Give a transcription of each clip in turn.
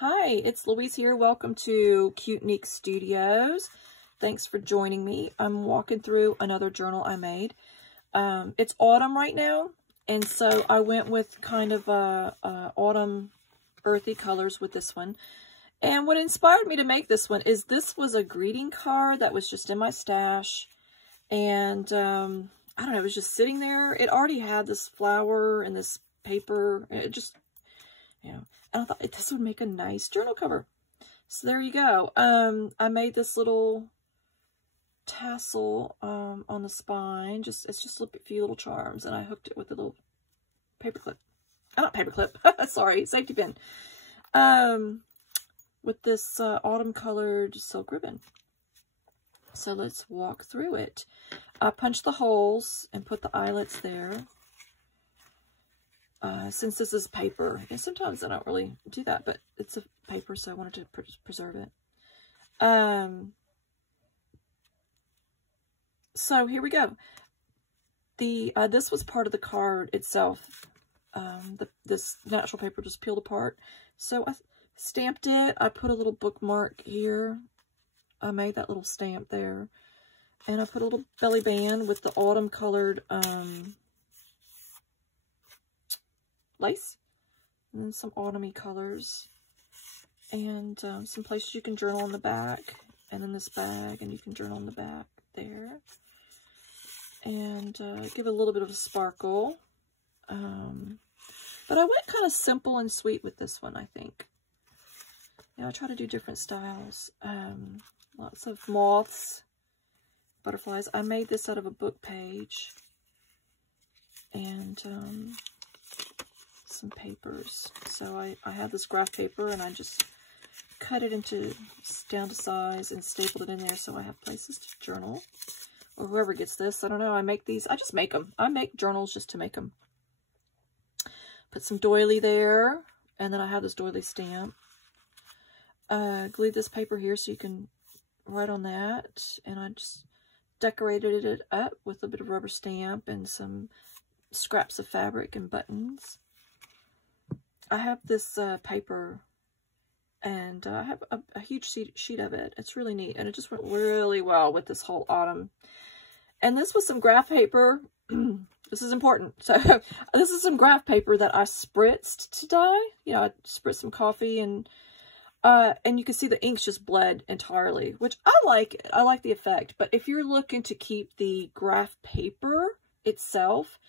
Hi, it's Louise here. Welcome to Cuteneek Studios. Thanks for joining me. I'm walking through another journal I made. It's autumn right now, and so I went with kind of autumn earthy colors with this one. And what inspired me to make this one is this was a greeting card that was just in my stash. And I don't know, it was just sitting there. It already had this flower and this paper. It just, you know, and I thought this would make a nice journal cover. So there you go. I made this little tassel on the spine. It's just a few little charms, and I hooked it with a little paper clip. Not paper clip. Sorry, safety pin. With this autumn colored silk ribbon. So let's walk through it. I punched the holes and put the eyelets there. Since this is paper, and sometimes I don't really do that, but it's a paper, so I wanted to preserve it. So here we go. This was part of the card itself. This natural paper just peeled apart. So I stamped it. I put a little bookmark here. I made that little stamp there. And I put a little belly band with the autumn colored lace. And then some autumny colors. And some places you can journal on the back. And then this bag, and you can journal on the back there. And give it a little bit of a sparkle. But I went kind of simple and sweet with this one, I think. You know, I try to do different styles. Lots of moths, butterflies. I made this out of a book page. And some papers. So I have this graph paper, and I just cut it down to size and stapled it in there so I have places to journal. Or whoever gets this, I don't know. I make these. I just make them. I make journals just to make them. Put some doily there, and then I have this doily stamp. Glued this paper here so you can write on that, and I just decorated it up with a bit of rubber stamp and some scraps of fabric and buttons. I have this paper, and I have a huge sheet of it. It's really neat, and it just went really well with this whole autumn. And this was some graph paper. This is important. So this is some graph paper that I spritzed to dye. You know, I spritzed some coffee, and you can see the inks just bled entirely, which I like. I like the effect. But if you're looking to keep the graph paper itself,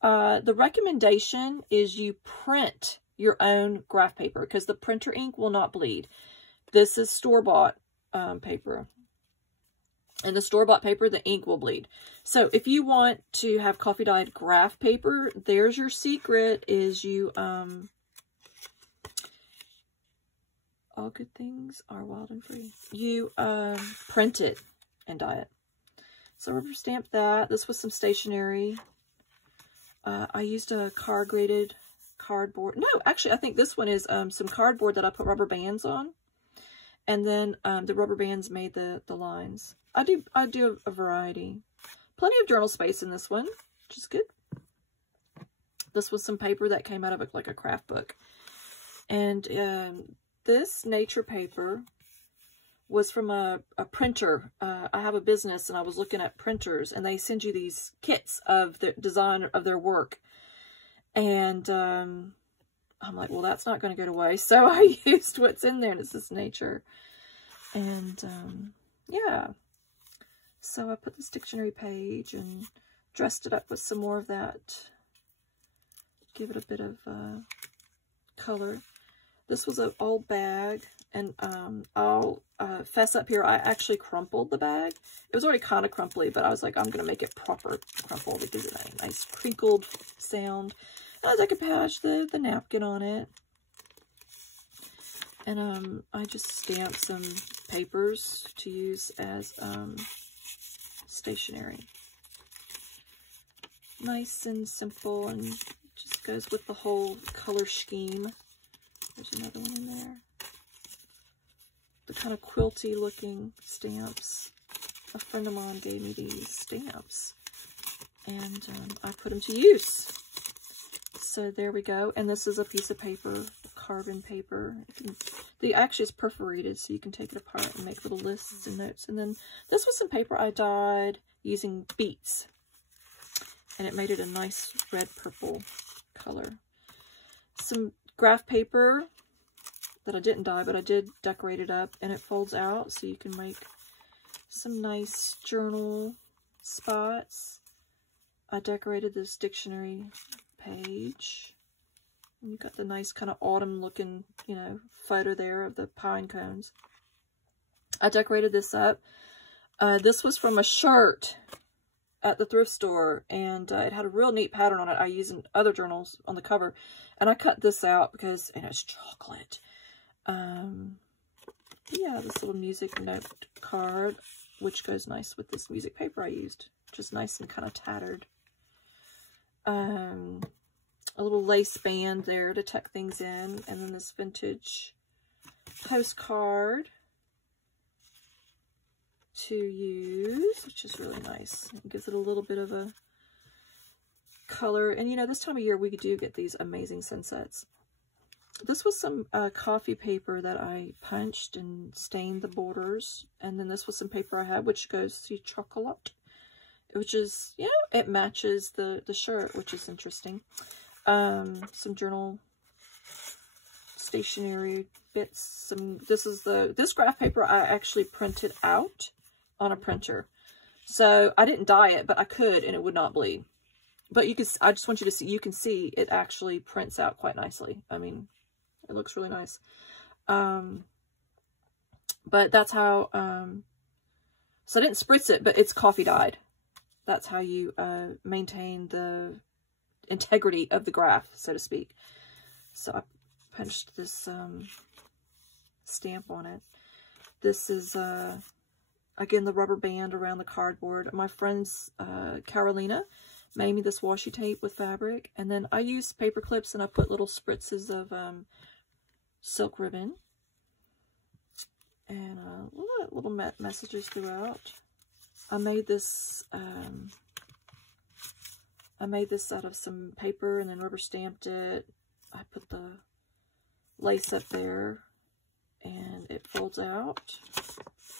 the recommendation is you print your own graph paper, because the printer ink will not bleed. This is store-bought paper. And the store-bought paper, the ink will bleed. So if you want to have coffee-dyed graph paper, there's your secret, is you, all good things are wild and free. You print it and dye it. So rubber stamp that. This was some stationery. I used a card-graded cardboard. No, actually, I think this one is some cardboard that I put rubber bands on. And then the rubber bands made the lines. I do a variety. Plenty of journal space in this one, which is good. This was some paper that came out of like a craft book. And this nature paper was from a printer. I have a business, and I was looking at printers, and they send you these kits of the design of their work. And I'm like, well, that's not going to go to waste. So I used what's in there, and it's this nature. And yeah. So I put this dictionary page and dressed it up with some more of that. Give it a bit of color. This was an old bag, and I'll fess up here. I actually crumpled the bag. It was already kind of crumply, but I was like, I'm going to make it proper crumpled to give it a nice crinkled sound. And I decoupaged the napkin on it. And I just stamped some papers to use as stationery. Nice and simple, and just goes with the whole color scheme. There's another one in there. The kind of quilty looking stamps. A friend of mine gave me these stamps, and I put them to use. So there we go. And this is a piece of paper, carbon paper. Actually it's perforated, so you can take it apart and make little lists and notes. And then this was some paper I dyed using beets, and it made it a nice red purple color. Some graph paper that I didn't dye, but I did decorate it up, and it folds out so you can make some nice journal spots. I decorated this dictionary page. And you've got the nice kind of autumn looking, you know, photo there of the pine cones. I decorated this up. This was from a shirt at the thrift store, and it had a real neat pattern on it I use in other journals on the cover. And I cut this out because, and it's chocolate. Yeah, this little music note card, which goes nice with this music paper I used, which is nice and kind of tattered. A little lace band there to tuck things in, and then this vintage postcard to use, which is really nice. It gives it a little bit of a color, and you know, this time of year we do get these amazing sunsets. This was some coffee paper that I punched and stained the borders, and then this was some paper I had, which goes to chocolate, which is, you know, it matches the shirt, which is interesting. Some journal stationery bits. This graph paper I actually printed out on a printer, so I didn't dye it, but I could, and it would not bleed. But you can, I just want you to see, you can see it actually prints out quite nicely. I mean, it looks really nice. But that's how, so I didn't spritz it, but it's coffee dyed. That's how you maintain the integrity of the graph, so to speak. So I punched this stamp on it. This is, again, the rubber band around the cardboard. My friend's Carolina made me this washi tape with fabric, and then I used paper clips and I put little spritzes of silk ribbon and little messages throughout. I made this out of some paper and then rubber stamped it. I put the lace up there, and it folds out,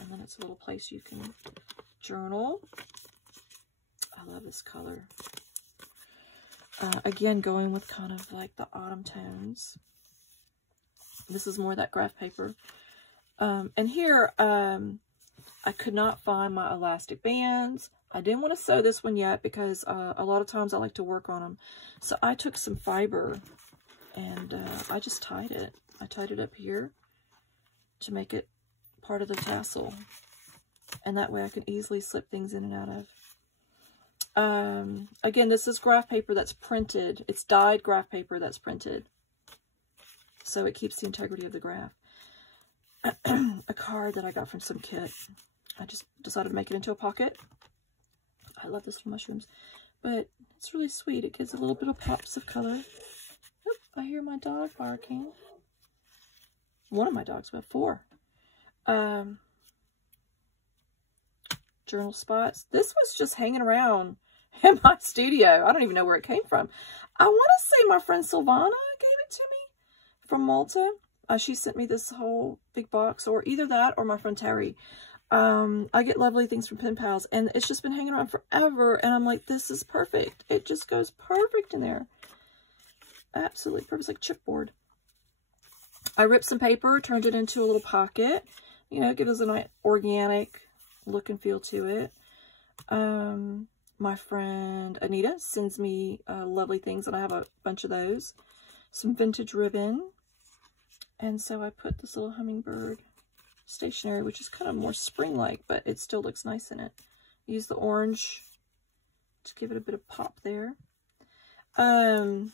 and then it's a little place you can journal. I love this color. Again, going with kind of like the autumn tones. This is more that graph paper. And here, I could not find my elastic bands. I didn't want to sew this one yet because a lot of times I like to work on them. So I took some fiber and I just tied it. I tied it up here to make it part of the tassel. And that way I can easily slip things in and out of. Again, this is graph paper that's printed. It's dyed graph paper that's printed. So it keeps the integrity of the graph. A card that I got from some kit. I just decided to make it into a pocket. I love this for mushrooms, but it's really sweet. It gives a little bit of pops of color. Oop, I hear my dog barking. One of my dogs, we have 4. Journal spots. This was just hanging around in my studio. I don't even know where it came from. I want to say my friend Silvana gave it to me from Malta. She sent me this whole big box, or either that or my friend Terry. I get lovely things from Pen Pals, and it's just been hanging around forever, and I'm like, this is perfect. It just goes perfect in there. Absolutely perfect. It's like chipboard. I ripped some paper, turned it into a little pocket. You know, it gives us a nice organic look and feel to it. My friend Anita sends me lovely things, and I have a bunch of those. Some vintage ribbon. And so I put this little hummingbird stationery, which is kind of more spring-like, but it still looks nice in it. Use the orange to give it a bit of pop there. So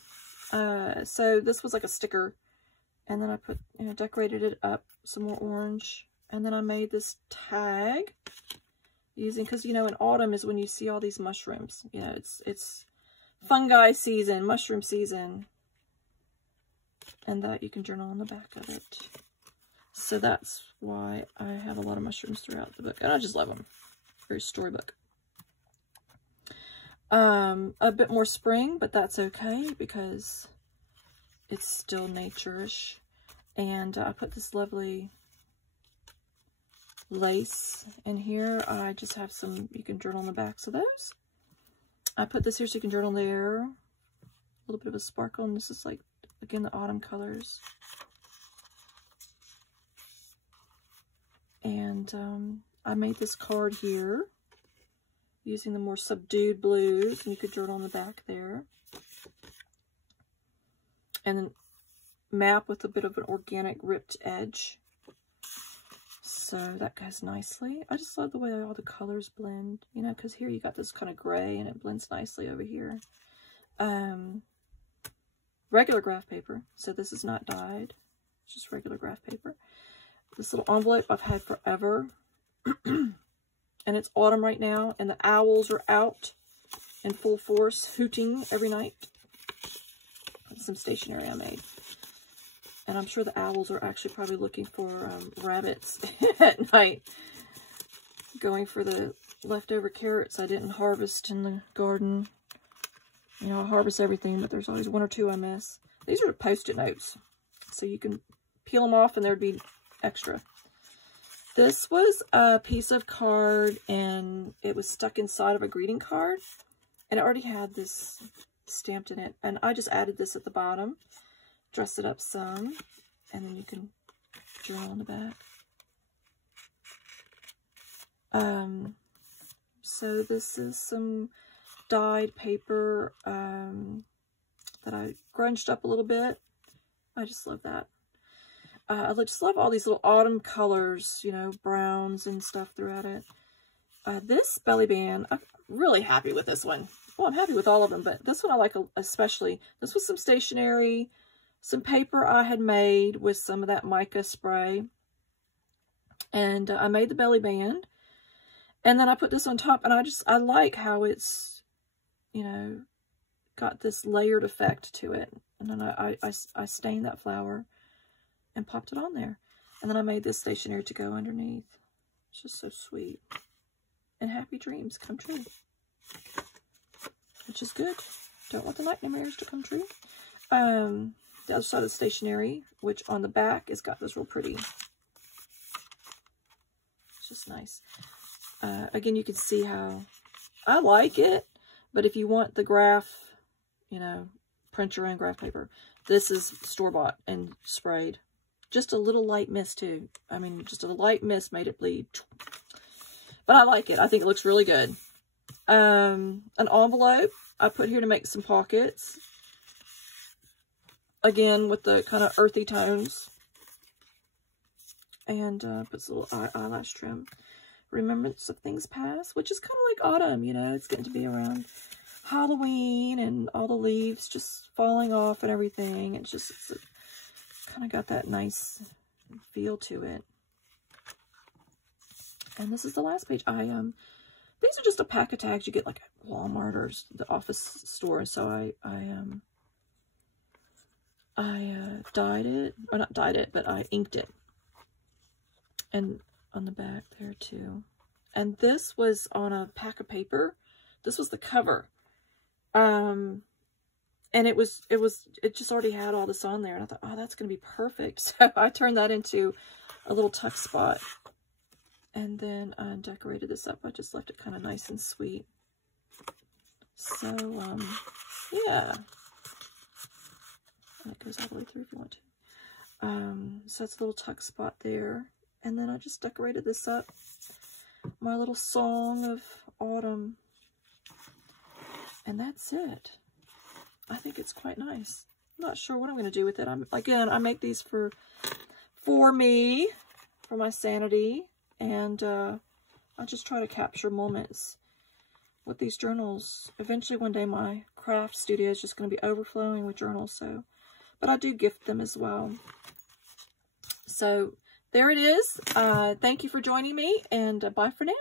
this was like a sticker, and then I put, you know, decorated it up, some more orange, and then I made this tag using, because, you know, in autumn is when you see all these mushrooms. You know, it's fungi season, mushroom season. And that you can journal on the back of it. So that's why I have a lot of mushrooms throughout the book. And I just love them. Very storybook. A bit more spring, but that's okay because it's still nature-ish. And I put this lovely lace in here. I just have some, you can journal on the backs of those. I put this here so you can journal there. A little bit of a sparkle, and this is like, again, the autumn colors. And I made this card here using the more subdued blues, and you could journal on the back there. And then map with a bit of an organic ripped edge. So that goes nicely. I just love the way all the colors blend, you know, because here you got this kind of gray and it blends nicely over here. Regular graph paper, so this is not dyed. It's just regular graph paper. This little envelope I've had forever. And it's autumn right now, and the owls are out in full force, hooting every night. Some stationery I made. And I'm sure the owls are actually probably looking for rabbits at night. Going for the leftover carrots I didn't harvest in the garden. You know, I harvest everything, but there's always one or two I miss. These are Post-it notes. So you can peel them off and there'd be extra. This was a piece of card, and it was stuck inside of a greeting card. And it already had this stamped in it. And I just added this at the bottom. Dress it up some. And then you can journal on the back. So this is some dyed paper that I grunged up a little bit. I just love that. I just love all these little autumn colors, you know, browns and stuff throughout it. This belly band, I'm really happy with this one. Well, I'm happy with all of them, but this one I like especially. This was some stationery, some paper I had made with some of that mica spray. And I made the belly band. And then I put this on top, and I like how it's, you know, got this layered effect to it. And then I stained that flower and popped it on there. And then I made this stationery to go underneath. It's just so sweet. And happy dreams come true. Which is good. Don't want the nightmares to come true. The other side of the stationery, which on the back has got this real pretty. It's just nice. Again, you can see how I like it. But if you want the graph, you know, print your own graph paper, this is store-bought and sprayed. Just a little light mist too. I mean, just a light mist made it bleed. But I like it. I think it looks really good. An envelope I put here to make some pockets. Again, with the kind of earthy tones. And put some little eyelash trim. Remembrance of Things Past, which is kind of like autumn, you know. It's getting to be around Halloween and all the leaves just falling off and everything. It's kind of got that nice feel to it. And this is the last page. These are just a pack of tags you get like at Walmart or the office store. So I dyed it, or not dyed it, but I inked it. And on the back there too. And this was on a pack of paper. This was the cover. And it just already had all this on there. And I thought, oh, that's going to be perfect. So I turned that into a little tuck spot. And then I decorated this up. I just left it kind of nice and sweet. So, yeah. And it goes all the way through if you want to. So that's a little tuck spot there. And then I just decorated this up. My little song of autumn. And that's it. I think it's quite nice. I'm not sure what I'm going to do with it. Again, I make these for me, for my sanity. And I just try to capture moments with these journals. Eventually one day my craft studio is just going to be overflowing with journals. So, but I do gift them as well. So there it is. Thank you for joining me, and bye for now.